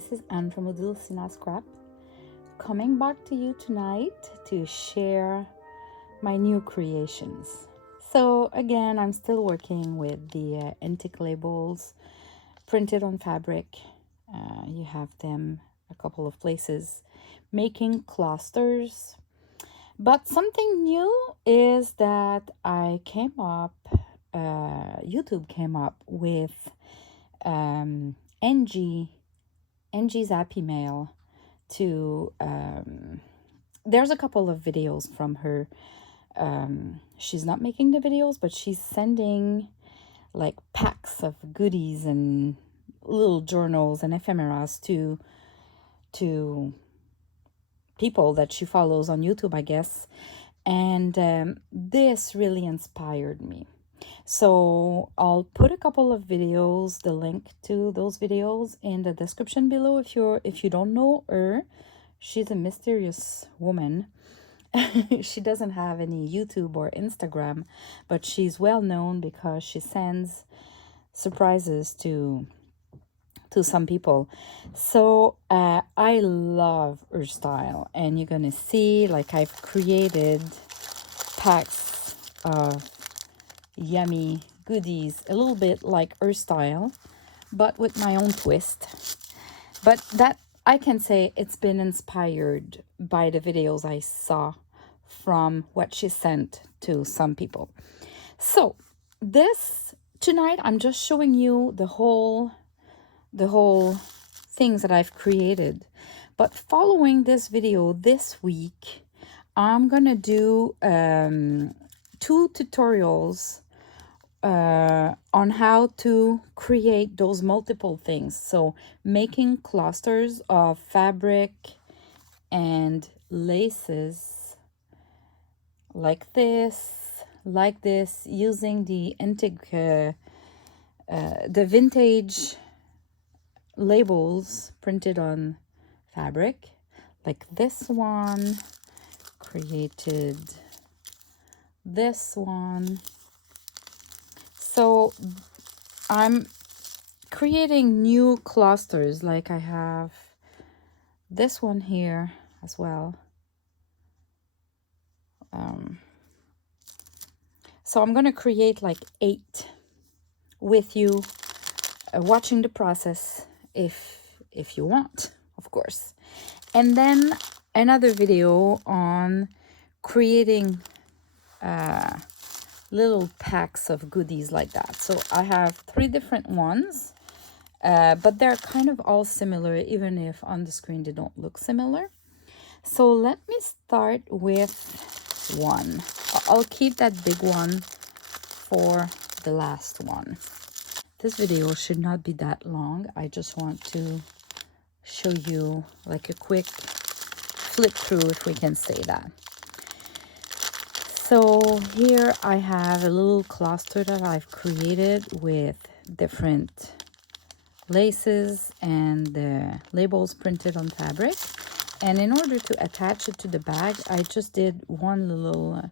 this is Anne from Odulcina Scrap, coming back to you tonight to share my new creations. So again, I'm still working with the antique labels printed on fabric. You have them a couple of places, making clusters. But something new is that I came up, YouTube came up with Angie's Happy Mail to, there's a couple of videos from her. She's not making the videos, but she's sending like packs of goodies and little journals and ephemeras to people that she follows on YouTube, I guess. And this really inspired me. So I'll put a couple of videos, the link to those videos in the description below. If you don't know her, she's a mysterious woman. She doesn't have any YouTube or Instagram, but she's well known because she sends surprises to some people. So I love her style, and you're gonna see, like, I've created packs of yummy goodies, a little bit like her style, but with my own twist. But that, I can say it's been inspired by the videos I saw from what she sent to some people. So this tonight, I'm just showing you the whole things that I've created. But following this video this week, I'm gonna do 2 tutorials on how to create those multiple things. So making clusters of fabric and laces like this, using the antique, the vintage labels printed on fabric, like this one, created this one. So I'm creating new clusters, like I have this one here as well. So I'm going to create like 8 with you, watching the process if you want, of course. And then another video on creating little packs of goodies like that. So I have 3 different ones, but they're kind of all similar, even if on the screen they don't look similar. So let me start with one. I'll keep that big one for the last one. This video should not be that long. I just want to show you like a quick flip through, if we can say that. So here I have a little cluster that I've created with different laces and the labels printed on fabric. And in order to attach it to the bag, I just did one little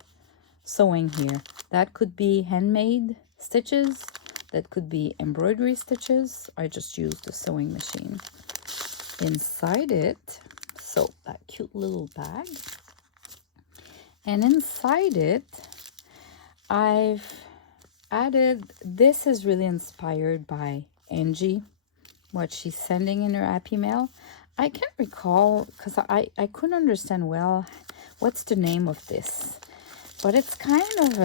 sewing here. That could be handmade stitches, that could be embroidery stitches. I just used the sewing machine. Inside it, so that cute little bag. And inside it, I've added, this is really inspired by Angie, what she's sending in her Happy Mail. I can't recall, because I couldn't understand well what's the name of this. But it's kind of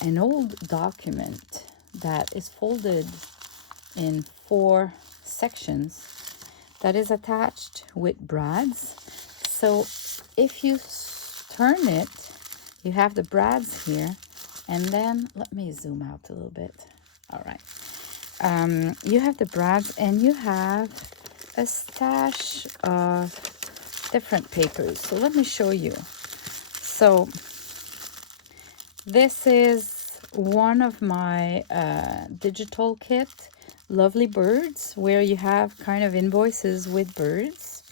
an old document that is folded in 4 sections that is attached with brads. So if you turn it, you have the brads here, and then let me zoom out a little bit. All right. You have the brads, and you have a stash of different papers. So let me show you. So this is one of my digital kit, Lovely Birds, where you have kind of invoices with birds.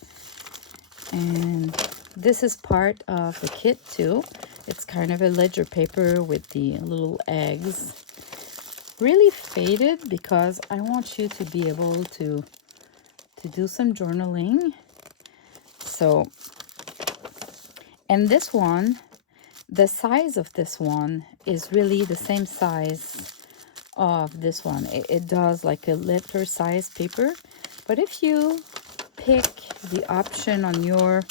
And this is part of the kit too. It's kind of a ledger paper with the little eggs. really faded because I want you to be able to do some journaling. So, and this one, the size of this one is really the same size of this one. It does like a letter size paper, but if you pick the option on your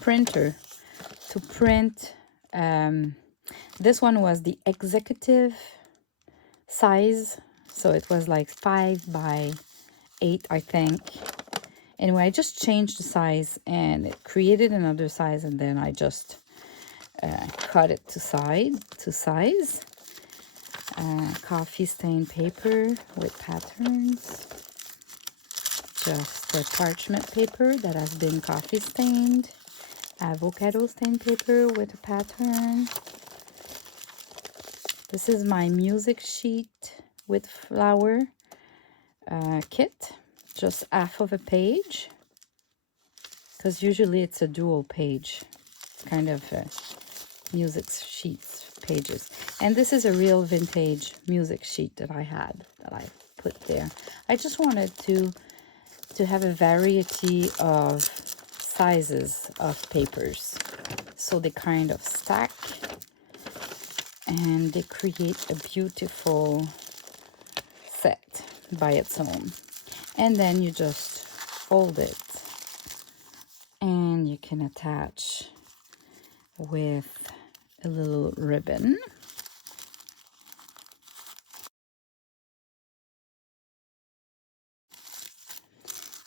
printer to print, this one was the executive size, so it was like 5 by 8, I think. Anyway, I just changed the size and it created another size, and then I just cut it to size. Coffee stain paper with patterns. Just a parchment paper that has been coffee stained. Avocado stained paper with a pattern. This is my music sheet with flower kit. Just half of a page, because usually it's a dual page, kind of music sheets pages. And this is a real vintage music sheet that I had, that I put there. I just wanted to have a variety of sizes of papers, so they kind of stack and they create a beautiful set by its own. And then you just fold it and you can attach with a little ribbon.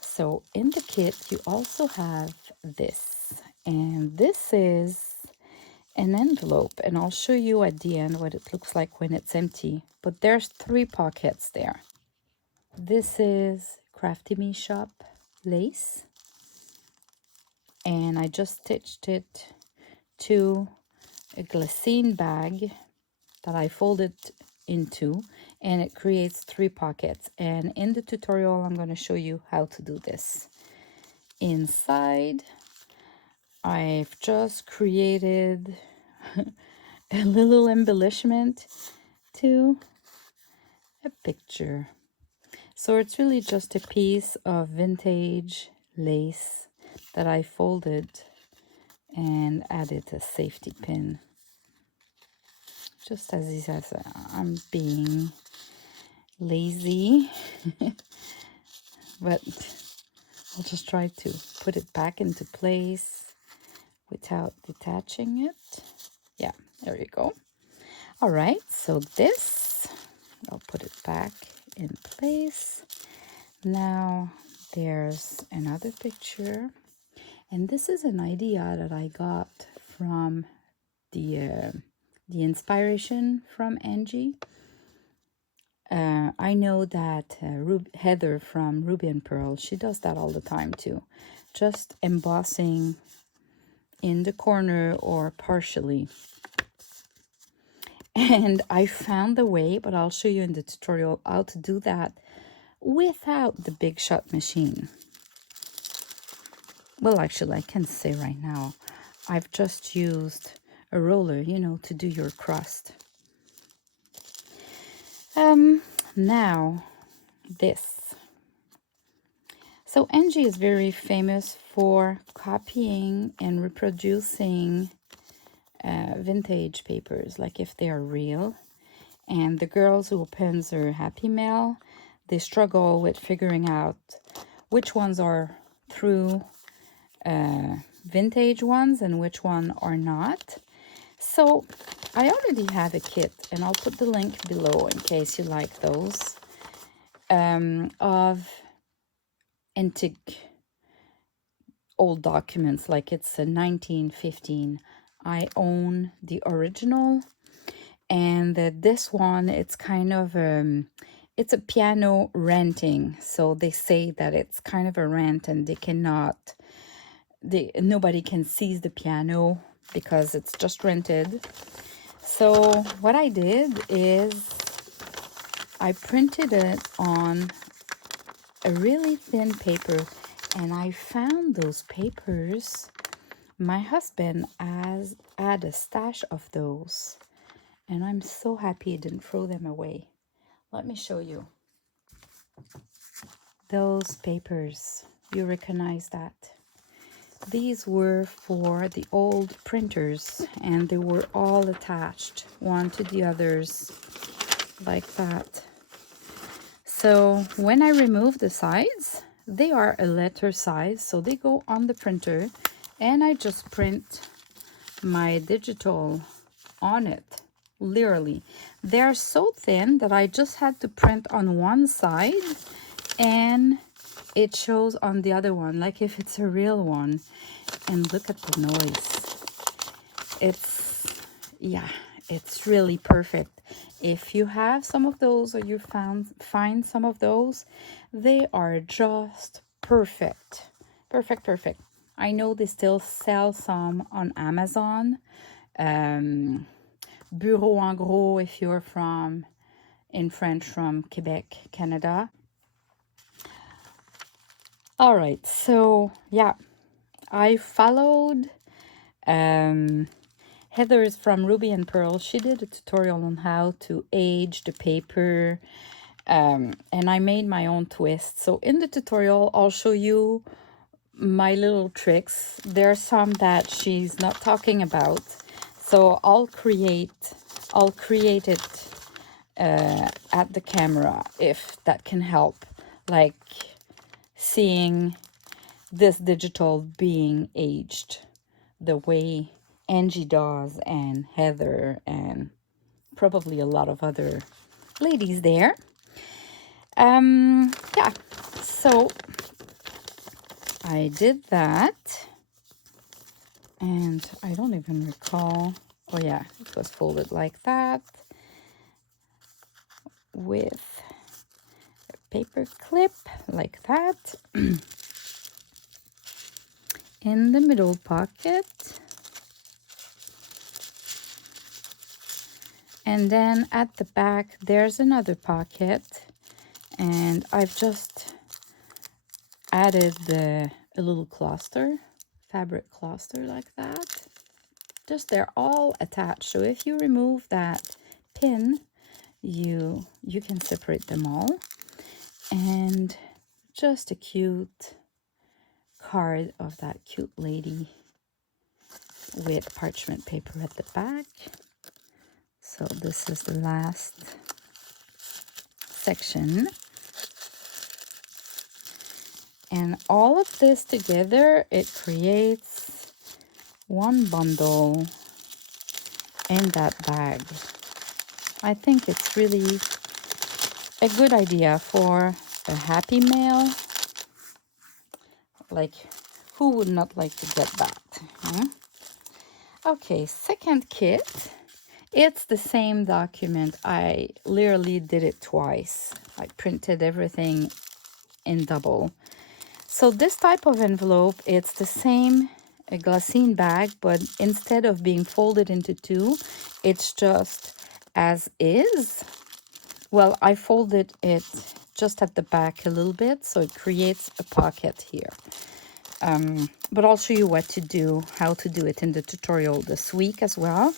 So in the kit you also have this, and this is an envelope, and I'll show you at the end what it looks like when it's empty, but there's 3 pockets there. This is Crafty Me Shop lace, and I just stitched it to a glycine bag that I folded into, and it creates 3 pockets. And in the tutorial I'm going to show you how to do this. Inside I've just created a little embellishment to a picture. So it's really just a piece of vintage lace that I folded and added a safety pin. Just as he says, I'm being lazy, but I'll just try to put it back into place without detaching it. Yeah, there you go. All right, so this, I'll put it back in place. Now there's another picture, and this is an idea that I got from the inspiration from Angie. I know that Heather from Ruby and Pearl, she does that all the time too, just embossing in the corner or partially. And I found the way, but I'll show you in the tutorial how to do that without the Big Shot machine. Well, actually, I can say right now, I've just used a roller, you know, to do your crust. Now, this. So Angie is very famous for copying and reproducing vintage papers, like if they are real. And the girls who opens her Happy Mail, they struggle with figuring out which ones are true vintage ones and which one are not. So I already have a kit, and I'll put the link below in case you like those, of antique old documents, like it's a 1915. I own the original, and this one, it's kind of it's a piano renting, so they say that it's kind of a rent, and nobody can seize the piano because it's just rented. So what I did is I printed it on a really thin paper, and I found those papers. My husband had a stash of those, and I'm so happy he didn't throw them away. Let me show you. Those papers, you recognize that? These were for the old printers, and they were all attached, one to the others, like that. So when I remove the sides, they are a letter size, so they go on the printer, and I just print my digital on it. Literally, they're so thin that I just had to print on one side and it shows on the other one, like if it's a real one. And look at the noise. It's really perfect. If you have some of those, or you find some of those, they are just perfect. Perfect. I know they still sell some on Amazon. Bureau en gros, if you're in French, from Quebec, Canada. All right, so yeah, I followed Heather's from Ruby and Pearl. She did a tutorial on how to age the paper, and I made my own twist. So in the tutorial, I'll show you my little tricks. There are some that she's not talking about, so I'll create it at the camera, if that can help, like seeing this digital being aged the way Angie does, and Heather, and probably a lot of other ladies there. Yeah, so I did that, and I don't even recall. Oh yeah, it was folded like that with a paper clip like that in the middle pocket. And then at the back, there's another pocket, and I've just added a little cluster, fabric cluster like that. Just they're all attached. So if you remove that pin, you can separate them all. And just a cute card of that cute lady with parchment paper at the back. So this is the last section. And all of this together, it creates one bundle in that bag. I think it's really a good idea for a happy mail. Like, who would not like to get that? Huh? Okay, second kit. It's the same document. I literally did it twice. I printed everything in double. So this type of envelope, it's the same glassine bag, but instead of being folded into two, it's just as is. Well, I folded it just at the back a little bit, so it creates a pocket here. But I'll show you what to do, how to do it in the tutorial this week as well.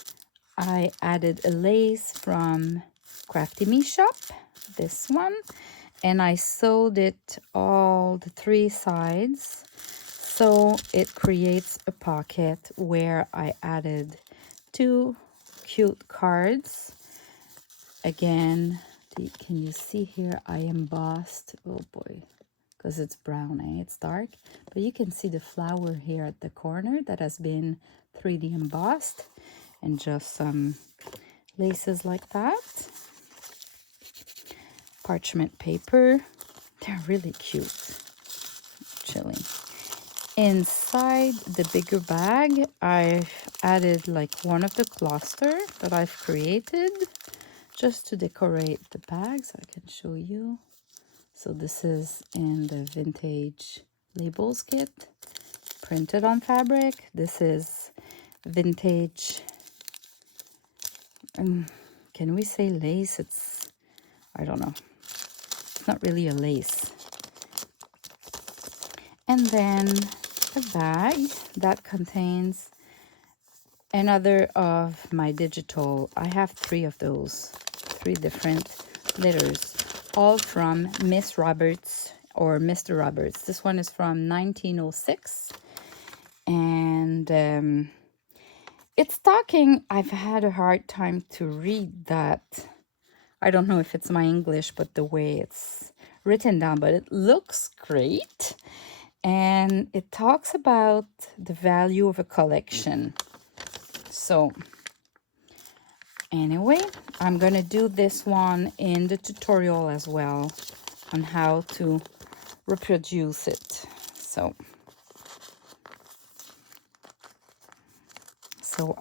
I added a lace from Crafty Me Shop, this one, and I sewed it all the three sides, so it creates a pocket where I added two cute cards. Again, can you see here? I embossed, oh boy, because it's brown and it's dark, but you can see the flower here at the corner that has been 3D embossed, and just some laces like that. Parchment paper, they're really cute, actually. Inside the bigger bag, I've added like one of the cluster that I've created just to decorate the bag, so I can show you. So this is in the vintage labels kit, printed on fabric. This is vintage, can we say lace? It's, I don't know. It's not really a lace. And then a bag that contains another of my digital. I have three of those, three different letters, all from Miss Roberts or Mr. Roberts. This one is from 1906, and it's talking. I've had a hard time to read that. I don't know if it's my English, but the way it's written down, but it looks great. And it talks about the value of a collection. So anyway, I'm gonna do this one in the tutorial as well on how to reproduce it. So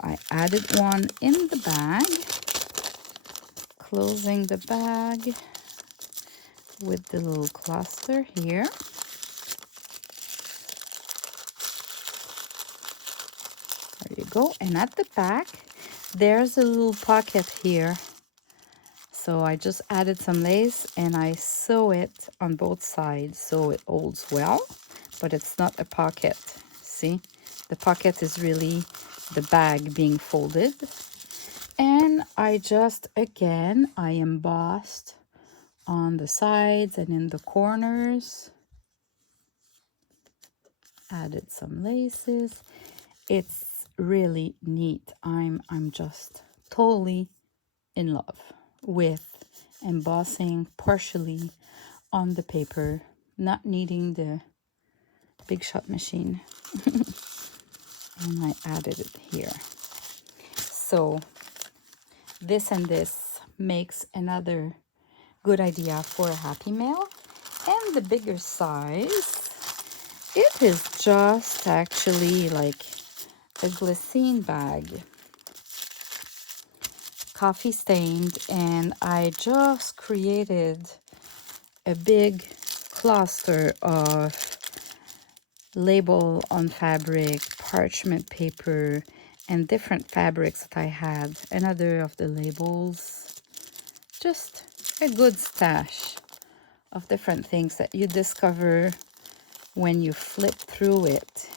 I added one in the bag, closing the bag with the little cluster here. There you go. And at the back, there's a little pocket here. So I just added some lace and I sew it on both sides so it holds well, but it's not a pocket. See, the pocket is really the bag being folded. And I just, again, I embossed on the sides and in the corners. Added some laces. It's really neat. I'm just totally in love with embossing partially on the paper, not needing the big shot machine. And I added it here. So this and this makes another good idea for a happy mail. And the bigger size, it is just actually like a glycine bag, coffee stained, and I just created a big cluster of label on fabric, parchment paper, and different fabrics that I had. Another of the labels, just a good stash of different things that you discover when you flip through it.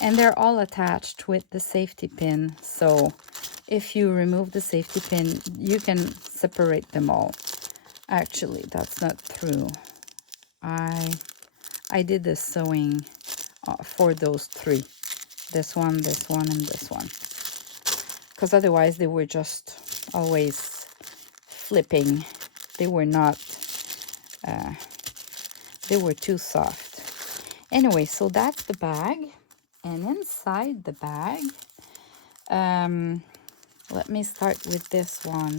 And they're all attached with the safety pin, so if you remove the safety pin, you can separate them all. Actually, that's not true. I did the sewing for those three. This one, and this one. Because otherwise they were just always flipping. They were not, they were too soft. Anyway, so that's the bag. And inside the bag, let me start with this one.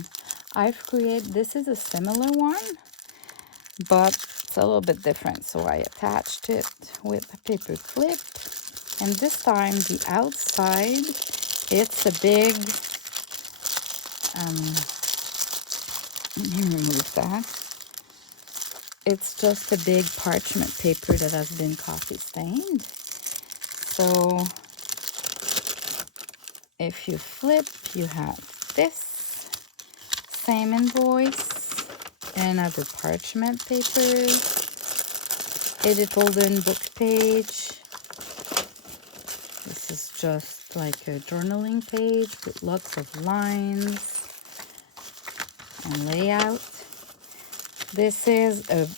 I've created, this is a similar one, but it's a little bit different. So I attached it with a paper clip. And this time the outside, it's a big, let me remove that. It's just a big parchment paper that has been coffee stained. So if you flip, you have this same invoice, another parchment paper, Edith Holden book page. This is just like a journaling page with lots of lines and layout. This is a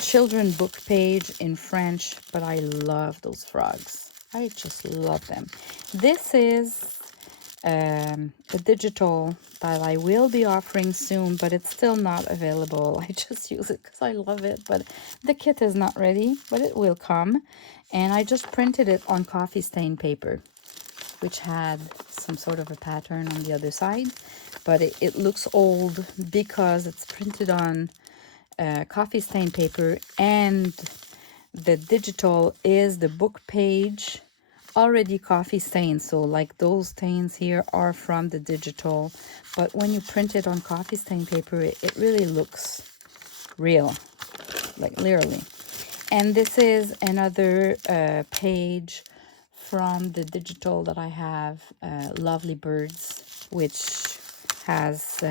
children book page in French, but I love those frogs. I just love them. This is a digital that I will be offering soon, but it's still not available. I just use it because I love it, but the kit is not ready, but it will come. And I just printed it on coffee stain paper, which had some sort of a pattern on the other side, but it looks old because it's printed on coffee stain paper, and the digital is the book page already coffee stained. So like those stains here are from the digital, but when you print it on coffee stain paper, it really looks real, like literally. And this is another page from the digital that I have, Lovely Birds, which has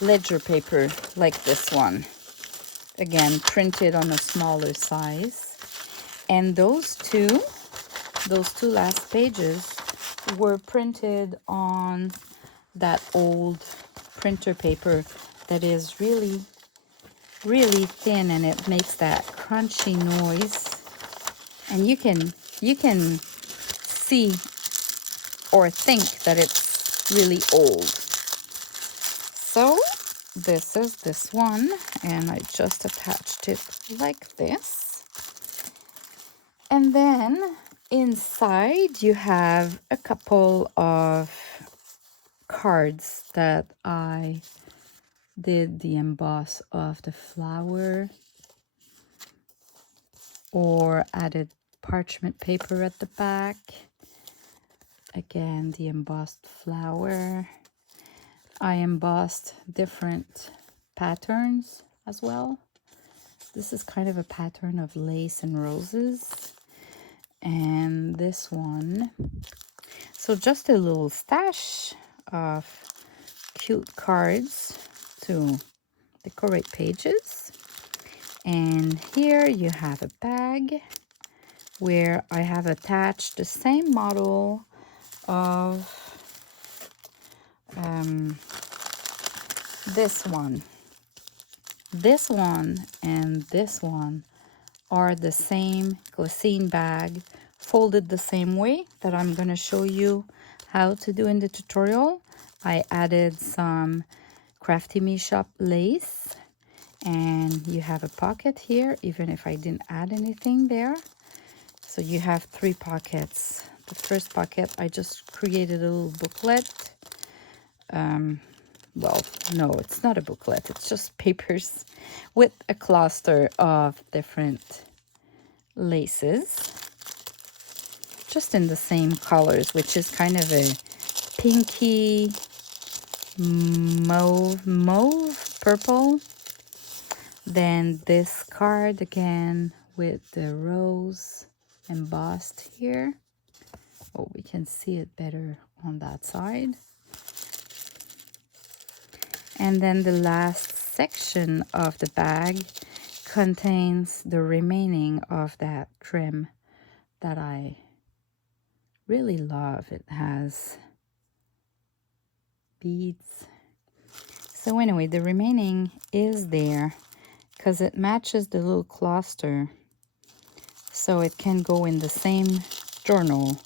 ledger paper like this one. Again, printed on a smaller size. And those two last pages were printed on that old printer paper that is really, really thin, and it makes that crunchy noise. And you can see or think that it's really old. So this is this one, and I just attached it like this. And then inside you have a couple of cards that I did the emboss of the flower, or added parchment paper at the back. Again, the embossed flower. I embossed different patterns as well. This is kind of a pattern of lace and roses. And this one. So just a little stash of cute cards to decorate pages. And here you have a bag where I have attached the same model of this one. This one and this one are the same glycine bag, folded the same way that I'm going to show you how to do in the tutorial. I added some Crafty Me Shop lace, and you have a pocket here, even if I didn't add anything there. So you have 3 pockets. The first pocket, I just created a little booklet. Well, no, it's not a booklet. It's just papers with a cluster of different laces. Just in the same colors, which is kind of a pinky, mauve, purple. Then this card again with the rose embossed here. Oh, we can see it better on that side. And then the last section of the bag contains the remaining of that trim that I really love. It has beads. So anyway, the remaining is there because it matches the little cluster. So it can go in the same journal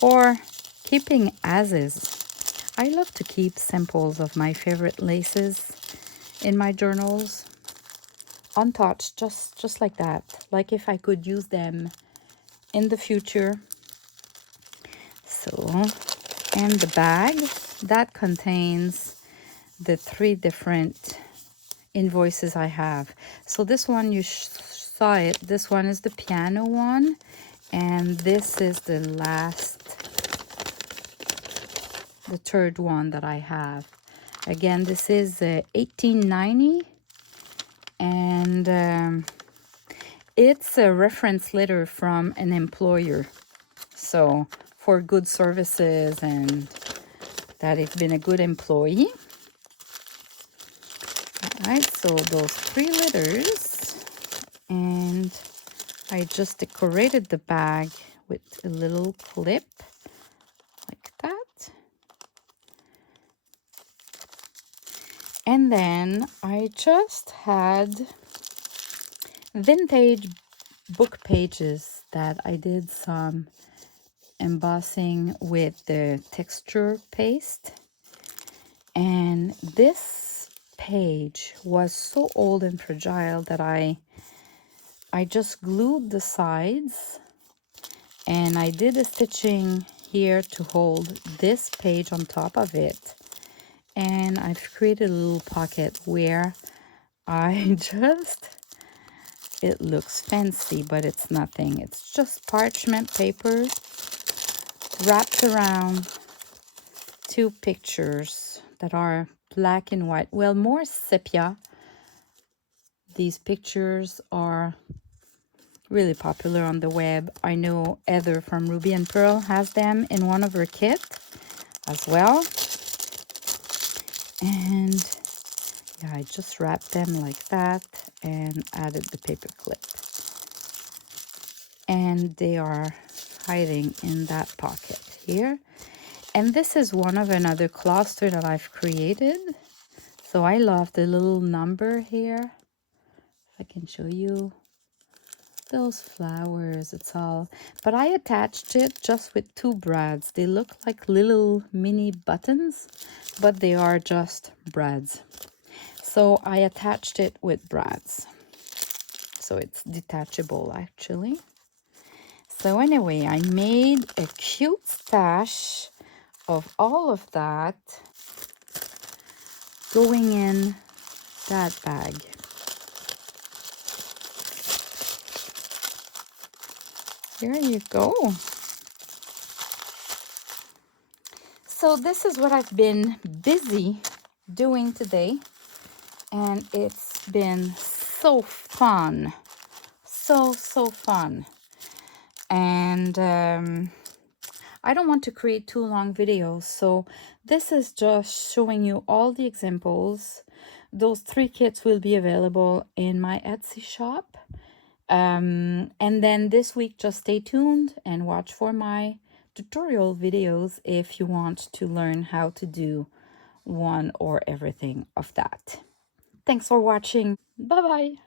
or keeping as is. I love to keep samples of my favorite laces in my journals, untouched, just like that, like if I could use them in the future. So, and the bag, that contains the 3 different invoices I have. So this one, you saw it, this one is the piano one, and this is the third one that I have. Again, this is $18.90, and it's a reference letter from an employer. So for good services and that it's been a good employee. All right, so those 3 letters, and I just decorated the bag with a little clip like that. And then I just had vintage book pages that I did some embossing with the texture paste. And this page was so old and fragile that I just glued the sides, and I did a stitching here to hold this page on top of it. And I've created a little pocket where I it looks fancy, but it's nothing. It's just parchment paper wrapped around 2 pictures that are black and white. Well, more sepia. These pictures are really popular on the web. I know Heather from Ruby and Pearl has them in one of her kits as well. And yeah, I just wrapped them like that and added the paper clip. And they are hiding in that pocket here. And this is one of another cluster that I've created. So I love the little number here. If I can show you those flowers, it's all, but I attached it just with 2 brads. They look like little mini buttons, but they are just brads. So I attached it with brads. So it's detachable actually. So anyway, I made a cute stash of all of that going in that bag. There you go. So this is what I've been busy doing today, and it's been so fun. So fun. And I don't want to create too long videos, so this is just showing you all the examples. Those 3 kits will be available in my Etsy shop. And then this week, just stay tuned and watch for my tutorial videos if you want to learn how to do one or everything of that. Thanks for watching. Bye bye.